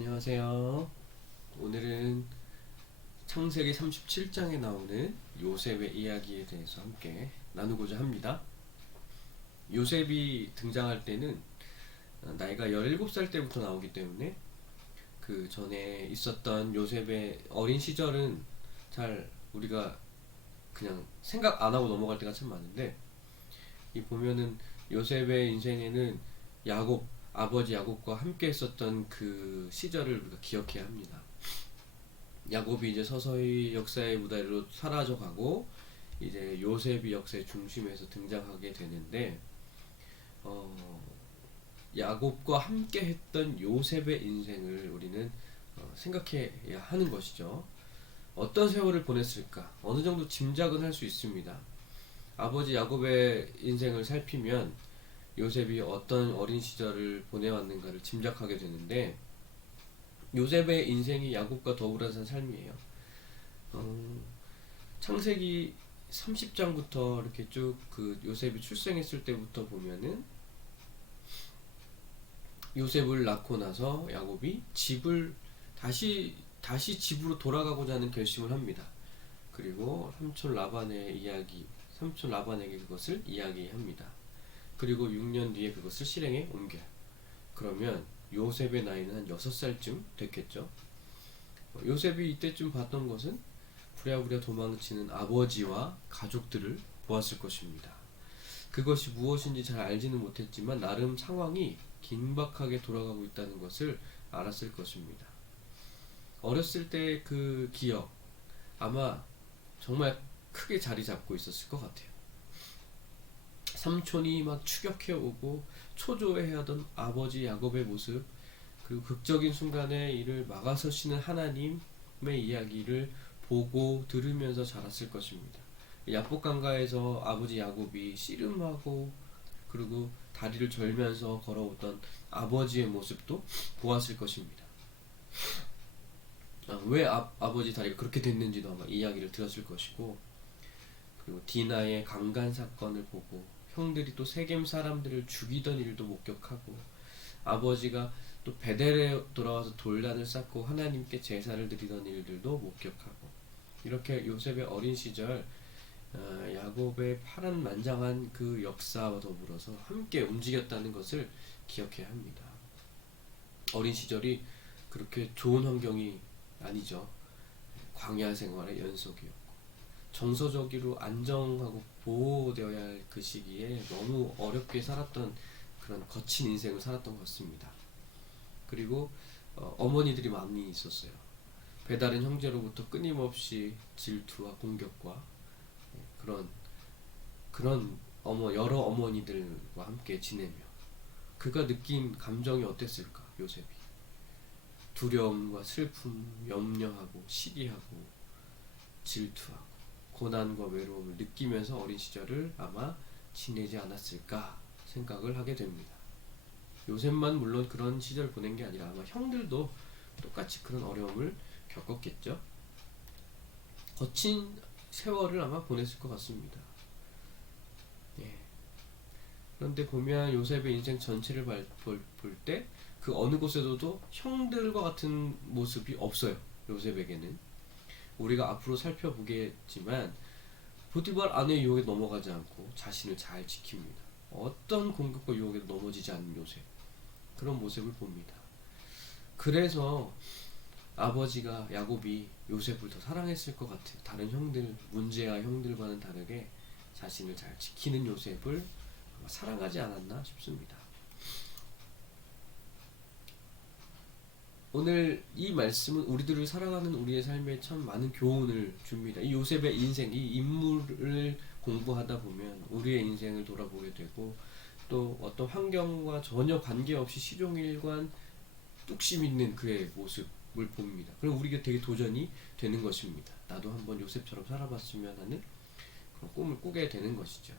안녕하세요. 오늘은 창세기 37장에 나오는 요셉의 이야기에 대해서 함께 나누고자 합니다. 요셉이 등장할 때는 나이가 17살 때부터 나오기 때문에 그 전에 있었던 요셉의 어린 시절은 잘 우리가 그냥 생각 안 하고 넘어갈 때가 참 많은데, 이 보면은 요셉의 인생에는 아버지 야곱과 함께 했었던 그 시절을 우리가 기억해야 합니다. 야곱이 이제 서서히 역사의 무대로 사라져가고 이제 요셉이 역사의 중심에서 등장하게 되는데, 어, 야곱과 함께 했던 요셉의 인생을 우리는 생각해야 하는 것이죠. 어떤 세월을 보냈을까? 어느 정도 짐작은 할 수 있습니다. 아버지 야곱의 인생을 살피면 요셉이 어떤 어린 시절을 보내왔는가를 짐작하게 되는데, 요셉의 인생이 야곱과 더불어 산 삶이에요. 어, 창세기 30장부터 이렇게 쭉 그 요셉이 출생했을 때부터 보면은 요셉을 낳고 나서 야곱이 집을 다시 집으로 돌아가고자 하는 결심을 합니다. 그리고 삼촌 라반에게 그것을 이야기합니다. 그리고 6년 뒤에 그것을 실행에 옮겨요. 그러면 요셉의 나이는 한 6살쯤 됐겠죠. 요셉이 이때쯤 봤던 것은 부랴부랴 도망치는 아버지와 가족들을 보았을 것입니다. 그것이 무엇인지 잘 알지는 못했지만 나름 상황이 긴박하게 돌아가고 있다는 것을 알았을 것입니다. 어렸을 때 그 기억, 아마 정말 크게 자리 잡고 있었을 것 같아요. 삼촌이 막 추격해 오고 초조해 하던 아버지 야곱의 모습, 그리고 극적인 순간에 이를 막아서시는 하나님의 이야기를 보고 들으면서 자랐을 것입니다. 야복강가에서 아버지 야곱이 씨름하고 그리고 다리를 절면서 걸어오던 아버지의 모습도 보았을 것입니다. 왜 아버지 다리가 그렇게 됐는지도 아마 이야기를 들었을 것이고, 그리고 디나의 강간 사건을 보고 형들이 또 세겜 사람들을 죽이던 일도 목격하고, 아버지가 또 베델에 돌아와서 돌단을 쌓고 하나님께 제사를 드리던 일들도 목격하고, 이렇게 요셉의 어린 시절 야곱의 파란만장한 그 역사와 더불어서 함께 움직였다는 것을 기억해야 합니다. 어린 시절이 그렇게 좋은 환경이 아니죠. 광야 생활의 연속이었고 정서적으로 안정하고 보호되어야 할 그 시기에 너무 어렵게 살았던 그런 거친 인생을 살았던 것 같습니다. 그리고 어머니들이 많이 있었어요. 배다른 형제로부터 끊임없이 질투와 공격과 그런 여러 어머니들과 함께 지내며 그가 느낀 감정이 어땠을까? 요셉이 두려움과 슬픔, 염려하고 시기하고 질투하고 고난과 외로움을 느끼면서 어린 시절을 아마 지내지 않았을까 생각을 하게 됩니다. 요셉만 물론 그런 시절 보낸 게 아니라 아마 형들도 똑같이 그런 어려움을 겪었겠죠. 거친 세월을 아마 보냈을 것 같습니다. 예. 그런데 보면 요셉의 인생 전체를 볼 때 그 어느 곳에서도 형들과 같은 모습이 없어요. 요셉에게는. 우리가 앞으로 살펴보겠지만 보디발 아내의 유혹에 넘어가지 않고 자신을 잘 지킵니다. 어떤 공격과 유혹에도 넘어지지 않는 요셉, 그런 모습을 봅니다. 그래서 아버지가 야곱이 요셉을 더 사랑했을 것 같아요. 다른 형들, 문제아 형들과는 다르게 자신을 잘 지키는 요셉을 아마 사랑하지 않았나 싶습니다. 오늘 이 말씀은 우리들을 살아가는 우리의 삶에 참 많은 교훈을 줍니다. 이 요셉의 인생, 이 인물을 공부하다 보면 우리의 인생을 돌아보게 되고, 또 어떤 환경과 전혀 관계없이 시종일관 뚝심 있는 그의 모습을 봅니다. 그럼 우리가 되게 도전이 되는 것입니다. 나도 한번 요셉처럼 살아봤으면 하는 그런 꿈을 꾸게 되는 것이죠.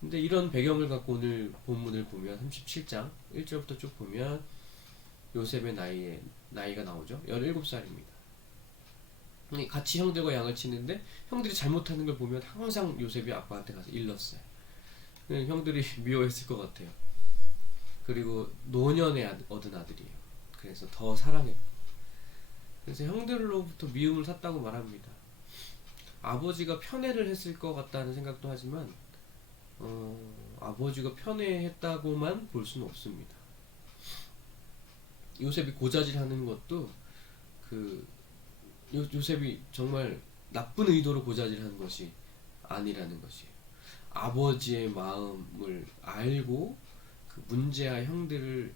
근데 이런 배경을 갖고 오늘 본문을 보면 37장 1절부터 쭉 보면 요셉의 나이가 나오죠. 17살입니다. 같이 형들과 양을 치는데 형들이 잘못하는 걸 보면 항상 요셉이 아빠한테 가서 일렀어요. 형들이 미워했을 것 같아요. 그리고 노년에 얻은 아들이에요. 그래서 더 사랑했고, 그래서 형들로부터 미움을 샀다고 말합니다. 아버지가 편애를 했을 것 같다는 생각도 하지만 아버지가 편애했다고만 볼 수는 없습니다. 요셉이 고자질하는 것도 그 요셉이 정말 나쁜 의도로 고자질하는 것이 아니라는 것이에요. 아버지의 마음을 알고 그 문제아 형들을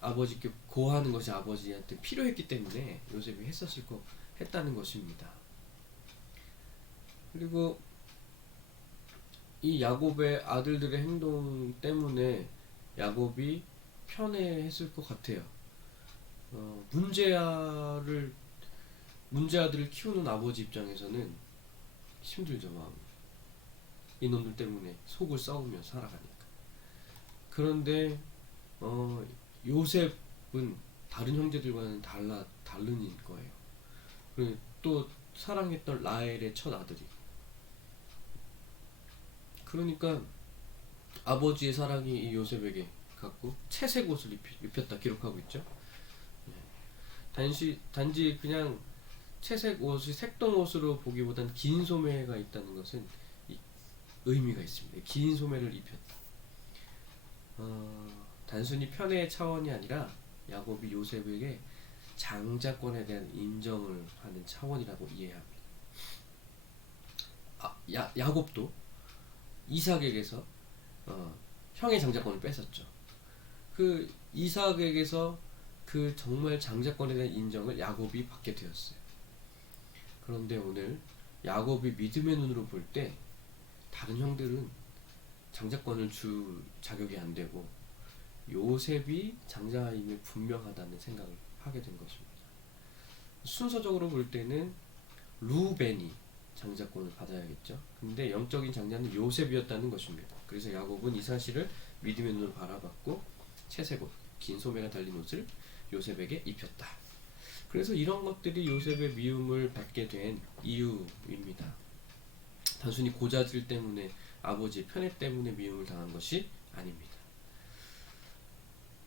아버지께 고하는 것이 아버지한테 필요했기 때문에 요셉이 했다는 것입니다. 그리고 이 야곱의 아들들의 행동 때문에 야곱이 편애했을 것 같아요. 문제아들을 키우는 아버지 입장에서는 힘들죠, 마음. 이놈들 때문에 속을 썩으며 살아가니까. 그런데 요셉은 다른 형제들과는 다른 거예요. 그리고 또 사랑했던 라헬의 첫 아들이. 그러니까 아버지의 사랑이 이 요셉에게 갔고 채색 옷을 입혔다 기록하고 있죠. 단지 그냥 채색 옷이 색동 옷으로 보기보단 긴 소매가 있다는 것은 의미가 있습니다. 긴 소매를 입혔다. 단순히 편애의 차원이 아니라 야곱이 요셉에게 장자권에 대한 인정을 하는 차원이라고 이해합니다. 야곱도 이삭에게서 형의 장자권을 뺏었죠. 그 이삭에게서 그 정말 장자권에 대한 인정을 야곱이 받게 되었어요. 그런데 오늘 야곱이 믿음의 눈으로 볼 때 다른 형들은 장자권을 줄 자격이 안 되고 요셉이 장자임이 분명하다는 생각을 하게 된 것입니다. 순서적으로 볼 때는 루벤이 장자권을 받아야겠죠. 근데 영적인 장자는 요셉이었다는 것입니다. 그래서 야곱은 이 사실을 믿음의 눈으로 바라봤고 채색 옷, 긴 소매가 달린 옷을 요셉에게 입혔다. 그래서 이런 것들이 요셉의 미움을 받게 된 이유입니다. 단순히 고자질 때문에 아버지의 편애 때문에 미움을 당한 것이 아닙니다.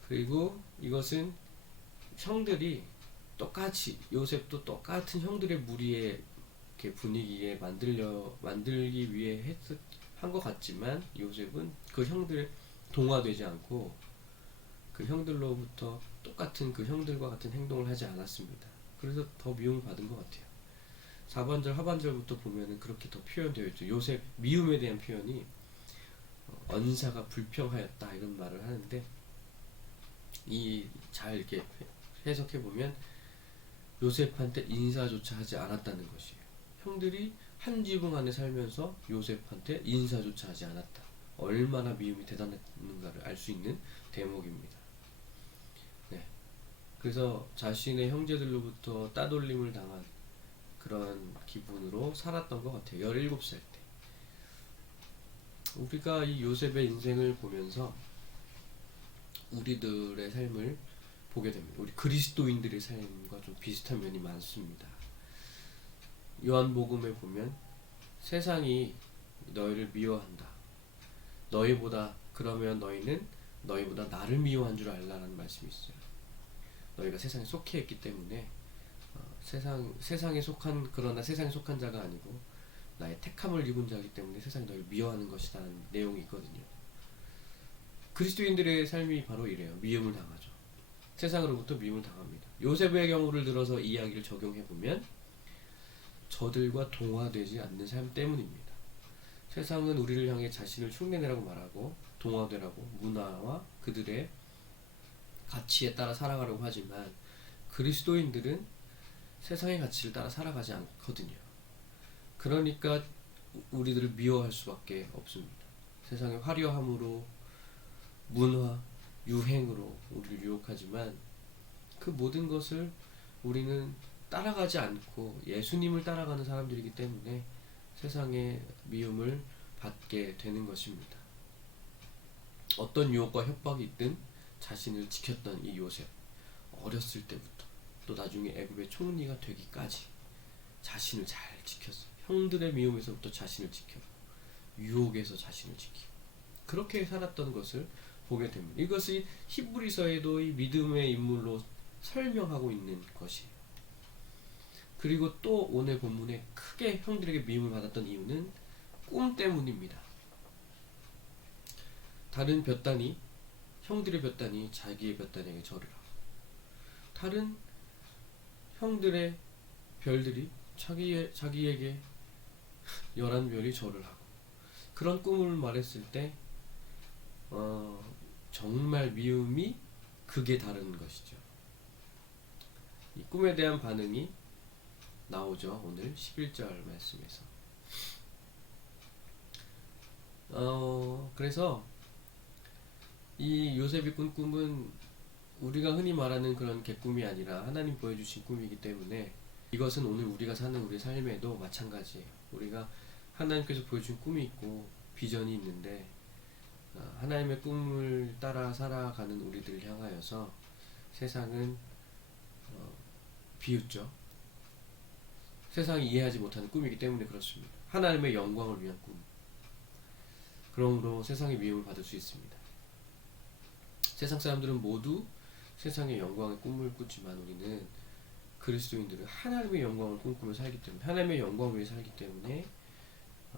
그리고 이것은 형들이 똑같이 요셉도 똑같은 형들의 무리의 분위기에 만들기 위해 한 것 같지만 요셉은 그 형들에 동화되지 않고 그 형들로부터 똑같은 그 형들과 같은 행동을 하지 않았습니다. 그래서 더 미움을 받은 것 같아요. 4반절 하반절부터 보면은 그렇게 더 표현되어 있죠. 요셉 미움에 대한 표현이 언사가 불평하였다 이런 말을 하는데 잘 이렇게 해석해 보면 요셉한테 인사조차 하지 않았다는 것이에요. 형들이 한 지붕 안에 살면서 요셉한테 인사조차 하지 않았다. 얼마나 미움이 대단했는가를 알 수 있는 대목입니다. 네. 그래서 자신의 형제들로부터 따돌림을 당한 그런 기분으로 살았던 것 같아요. 17살 때. 우리가 이 요셉의 인생을 보면서 우리들의 삶을 보게 됩니다. 우리 그리스도인들의 삶과 좀 비슷한 면이 많습니다. 요한복음에 보면 세상이 너희를 미워한다. 그러면 너희는 너희보다 나를 미워한 줄 알라라는 말씀이 있어요. 너희가 세상에 속해 있기 때문에 세상에 속한 자가 아니고 나의 택함을 입은 자이기 때문에 세상이 너희를 미워하는 것이라는 내용이 있거든요. 그리스도인들의 삶이 바로 이래요. 미움을 당하죠. 세상으로부터 미움을 당합니다. 요셉의 경우를 들어서 이야기를 적용해보면 저들과 동화되지 않는 삶 때문입니다. 세상은 우리를 향해 자신을 흉내내라고 말하고 동화되라고 문화와 그들의 가치에 따라 살아가려고 하지만 그리스도인들은 세상의 가치를 따라 살아가지 않거든요. 그러니까 우리들을 미워할 수밖에 없습니다. 세상의 화려함으로 문화, 유행으로 우리를 유혹하지만 그 모든 것을 우리는 따라가지 않고 예수님을 따라가는 사람들이기 때문에 세상의 미움을 받게 되는 것입니다. 어떤 유혹과 협박이 있든 자신을 지켰던 이 요셉, 어렸을 때부터 또 나중에 애굽의 총리가 되기까지 자신을 잘 지켰어요. 형들의 미움에서부터 자신을 지켰고 유혹에서 자신을 지키고 그렇게 살았던 것을 보게 됩니다. 이것이 히브리서에도 이 믿음의 인물로 설명하고 있는 것이에요. 그리고 또 오늘 본문에 크게 형들에게 미움을 받았던 이유는 꿈 때문입니다. 다른 볕단이, 형들의 볕단이 자기의 볕단에게 절을 하고, 다른 형들의 별들이 자기에게 11별이 절을 하고, 그런 꿈을 말했을 때 정말 미움이 극에 다른 것이죠. 이 꿈에 대한 반응이 나오죠. 오늘 11절 말씀에서. 그래서 이 요셉이 꾼 꿈은 우리가 흔히 말하는 그런 개꿈이 아니라 하나님 보여주신 꿈이기 때문에 이것은 오늘 우리가 사는 우리 삶에도 마찬가지예요. 우리가 하나님께서 보여준 꿈이 있고 비전이 있는데 하나님의 꿈을 따라 살아가는 우리들을 향하여서 세상은 비웃죠. 세상이 이해하지 못하는 꿈이기 때문에 그렇습니다. 하나님의 영광을 위한 꿈. 그러므로 세상의 미움을 받을 수 있습니다. 세상 사람들은 모두 세상의 영광의 꿈을 꾸지만 우리는 그리스도인들은 하나님의 영광을 꿈꾸며 살기 때문에, 하나님의 영광을 위해 살기 때문에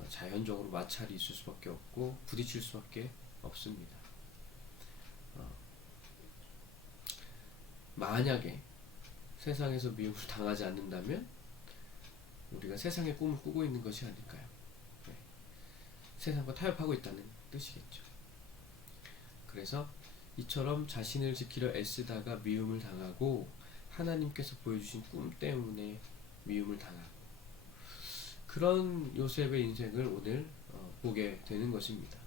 자연적으로 마찰이 있을 수밖에 없고 부딪힐 수밖에 없습니다. 만약에 세상에서 미움을 당하지 않는다면 우리가 세상의 꿈을 꾸고 있는 것이 아닐까요? 네. 세상과 타협하고 있다는 뜻이겠죠. 그래서 이처럼 자신을 지키려 애쓰다가 미움을 당하고 하나님께서 보여주신 꿈 때문에 미움을 당하고, 그런 요셉의 인생을 오늘 보게 되는 것입니다.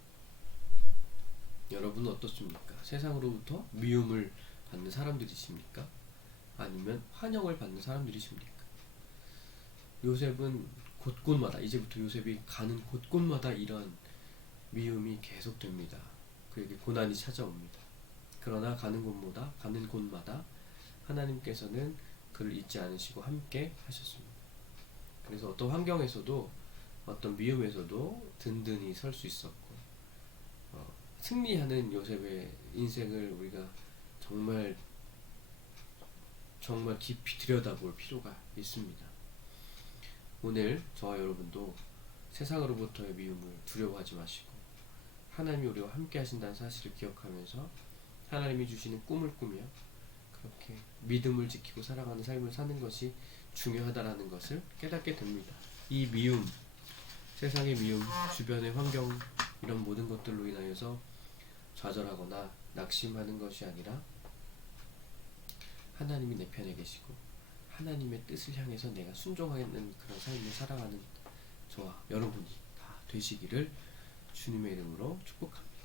여러분은 어떻습니까? 세상으로부터 미움을 받는 사람들이십니까? 아니면 환영을 받는 사람들이십니까? 요셉은 곳곳마다, 이제부터 요셉이 가는 곳곳마다 이런 미움이 계속됩니다. 그에게 고난이 찾아옵니다. 그러나 가는 곳마다 하나님께서는 그를 잊지 않으시고 함께 하셨습니다. 그래서 어떤 환경에서도 어떤 미움에서도 든든히 설 수 있었고 승리하는 요셉의 인생을 우리가 정말 깊이 들여다볼 필요가 있습니다. 오늘 저와 여러분도 세상으로부터의 미움을 두려워하지 마시고 하나님이 우리와 함께 하신다는 사실을 기억하면서 하나님이 주시는 꿈을 꾸며 그렇게 믿음을 지키고 살아가는 삶을 사는 것이 중요하다라는 것을 깨닫게 됩니다. 이 미움, 세상의 미움, 주변의 환경, 이런 모든 것들로 인하여서 좌절하거나 낙심하는 것이 아니라 하나님이 내 편에 계시고 하나님의 뜻을 향해서 내가 순종하는 그런 삶을 살아가는 저와 여러분이 다 되시기를 주님의 이름으로 축복합니다.